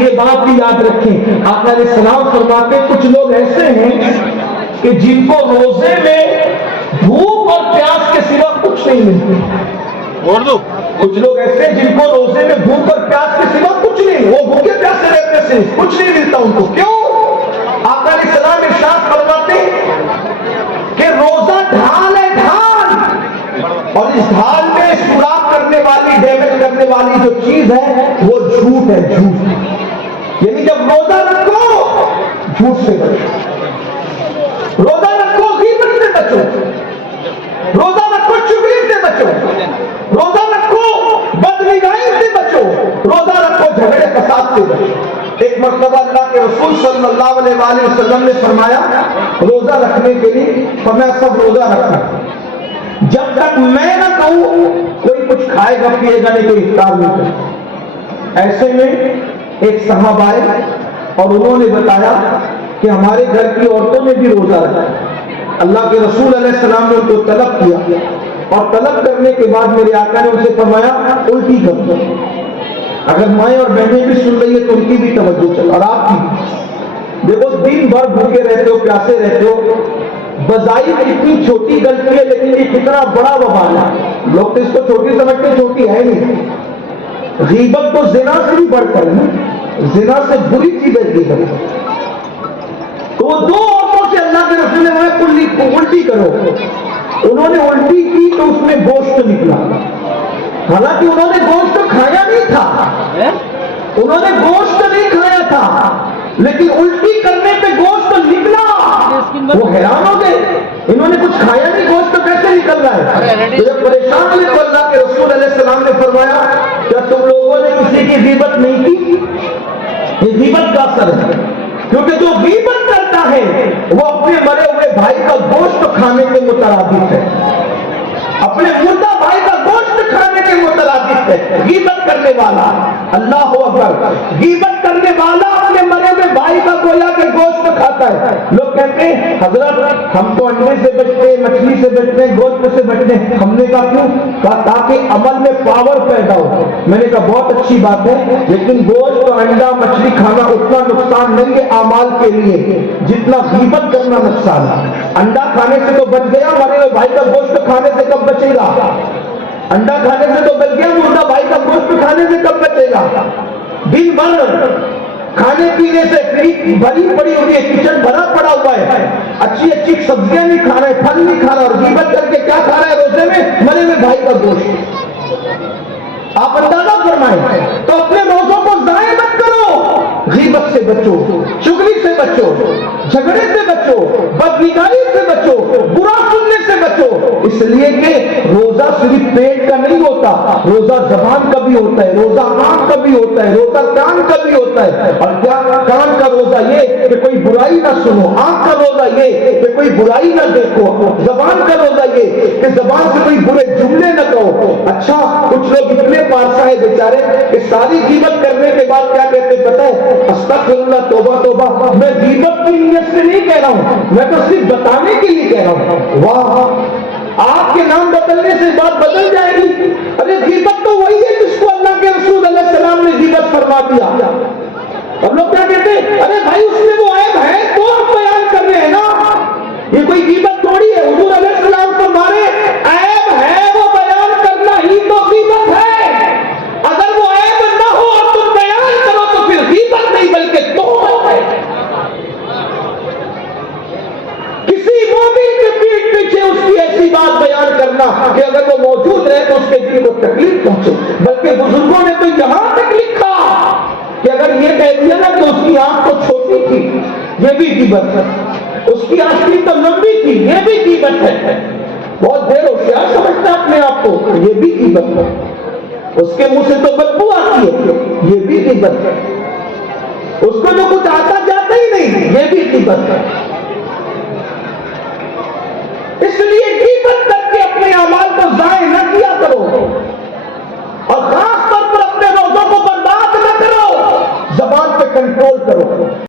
یہ بات بھی یاد رکھیں، آقا علیہ السلام فرماتے کچھ لوگ ایسے ہیں کہ جن کو روزے میں بھوک اور پیاس کے سوا کچھ نہیں ملتے. کچھ لوگ ایسے ہیں جن کو روزے میں بھوک اور پیاس کے سوا کچھ نہیں، وہ بھوکے پیاسے رہتے سے کچھ نہیں ملتا ان کو. کیوں؟ آقا علیہ السلام ارشاد فرماتے کہ روزہ ڈھال ہے، ڈھال، اور اس ڈھال میں سوراخ کرنے والی، ڈیمیج کرنے والی جو چیز ہے وہ جھوٹ ہے، جھوٹ. یعنی جب روزہ رکھو جھوٹ سے بچو، روزہ رکھو غیبت سے بچو، روزہ رکھو چغلی سے بچو، روزہ رکھو بدنگاہی سے بچو، روزہ رکھو جھگڑے فساد سے بچو. ایک مرتبہ اللہ کے رسول صلی اللہ علیہ وآلہ وسلم نے فرمایا روزہ رکھنے کے لیے، فرمایا سب روزہ رکھنا، جب تک میں نہ کہوں کوئی کچھ کھائے گا پیے گا نہیں، کوئی افطار نہیں کرے. ایسے میں ایک صحابہ آئے اور انہوں نے بتایا کہ ہمارے گھر کی عورتوں نے بھی روزہ رکھا. اللہ کے رسول علیہ السلام نے ان کو طلب کیا، اور طلب کرنے کے بعد میرے آقا نے ان سے فرمایا الٹی کر دو. اگر مائیں اور بہنیں بھی سن رہی ہے تو ان کی بھی توجہ چل، اور آپ کی. دیکھو دن بھر بھوکے رہتے ہو، پیاسے رہتے ہو، بظاہر اتنی چھوٹی غلطی ہے لیکن یہ کتنا بڑا وبال ہے. لوگ تو اس کو چھوٹی سمجھتے، چھوٹی ہے نہیں. غیبت تو زنا سے بھی بڑھ کر ہے، زنا سے بری چیز ہے غیبت. تو وہ دو عورتوں سے اللہ کے رسول نے الٹی کرو، انہوں نے الٹی کی تو اس میں گوشت نکلا. حالانکہ انہوں نے گوشت کھایا نہیں تھا، انہوں نے گوشت نہیں کھایا تھا، لیکن الٹی کرنے پہ گوشت نکلا. وہ حیران ہو گئے، انہوں نے کچھ کھایا نہیں، گوشت کیسے نکل رہا ہے؟ تو جب پریشان ہوئے تو اللہ کے رسول علیہ السلام نے فرمایا کیا تم لوگوں نے کسی کی غیبت نہیں کی؟ یہ غیبت کا اثر ہے، کیونکہ جو غیبت کرتا ہے وہ اپنے مرے ہوئے بھائی کا گوشت کھانے کے مترادف ہے، اپنے مردہ بھائی کا گوشت کھانے کے مترادف ہے. غیبت کرنے والا، اللہ اکبر، غیبت کرنے والا اپنے مرے ہوئے بھائی کا گویا کہ گوشت کھاتا ہے. لوگ کہتے ہیں حضرت ہم تو انڈے سے بچتے ہیں، مچھلی سے بچتے ہیں، گوشت سے بچتے ہیں. ہم نے کہا کیوں؟ کہا تاکہ عمل میں پاور پیدا ہو. میں نے کہا بہت اچھی بات ہے، لیکن گوشت انڈا مچھلی کھانا اتنا نقصان نہیں ہے اعمال کے لیے جتنا غیبت کرنا نقصان ہے. انڈا کھانے سے تو بچ گیا، مرے ہوئے بھائی کا گوشت کھانے سے کب بچے گا؟ انڈا کھانے سے تو بچ گیا، مردہ بھائی کا گوشت کھانے سے کب بچے گا؟ دن بھر کھانے پینے سے فریج بھری پڑی ہوئی ہے، کچن بھرا پڑا ہوا ہے، اچھی اچھی سبزیاں نہیں کھا رہے، پھل نہیں کھا رہا، اور غیبت کر کے کیا کھا رہا ہے روزے میں؟ مرے ہوئے بھائی کا گوشت. آپ اندازہ فرمائیں. تو اپنے روزوں کو ضائع مت کرو، غیبت سے بچو، چغلی سے بچو، جھگڑے سے بچو، بدنگاہی سے بچو، برا سننے سے بچو. اس لیے کہ روزہ صرف پیٹ کا نہیں ہوتا، روزہ زبان کا بھی ہوتا ہے، روزہ آنکھ کا بھی ہوتا ہے، روزہ کان کا بھی ہوتا ہے. اور کیا کان کا روزہ یہ کہ کوئی برائی نہ سنو، آنکھ کا روزہ یہ کہ کوئی برائی نہ دیکھو، زبان کا روزہ یہ کہ زبان سے کوئی برے جملے نہ کہو. اچھا کچھ لوگ اتنے پارسا ہے بیچارے کہ ساری غیبت کرنے کے بعد کیا کہتے پتہ ہے؟ استغفر اللہ، توبہ توبہ. میں غیبت کی نیت سے نہیں کہہ رہا ہوں، میں تو صرف بتانے کے لیے کہہ رہا ہوں. واہ، آپ کے نام بدلنے سے بات بدل جائے گی. ارے غیبت تو وہی ہے جس کو اللہ کے رسول علیہ السلام نے غیبت فرما دیا. اب لوگ کیا کہتے ہیں؟ ارے بھائی اس میں وہ عیب ہے تو ہم بیان کر رہے ہیں نا، یہ کوئی غیبت تھوڑی ہے. حضور علیہ السلام کو مارے عیب ہے وہ بیان کرنا ہی تو غیبت ہے. اگر وہ عیب نہ ہو اور تم بیان کرو تو پھر غیبت نہیں بلکہ تہمت ہے. کسی مومن کے پیٹ پیچھے اس کی ایسی بات بیان کرنا کہ اگر وہ موجود رہے تو اس کے دل کو تکلیف پہنچے. بلکہ بزرگوں نے تو یہاں تک لکھا کہ اگر یہ کہہ دیا نا کہ اس کی آنکھ تو چھوٹی تھی، یہ بھی غیبت ہے. اس کی آنکھ تو لمبی تھی، یہ بھی غیبت ہے. بہت دیر ہوشیار سمجھتا اپنے آپ کو، یہ بھی غیبت ہے. اس کے منہ سے تو بدبو آتی ہے، یہ بھی غیبت ہے. اس کو جو کچھ آتا جاتا ہی نہیں، یہ بھی غیبت ہے.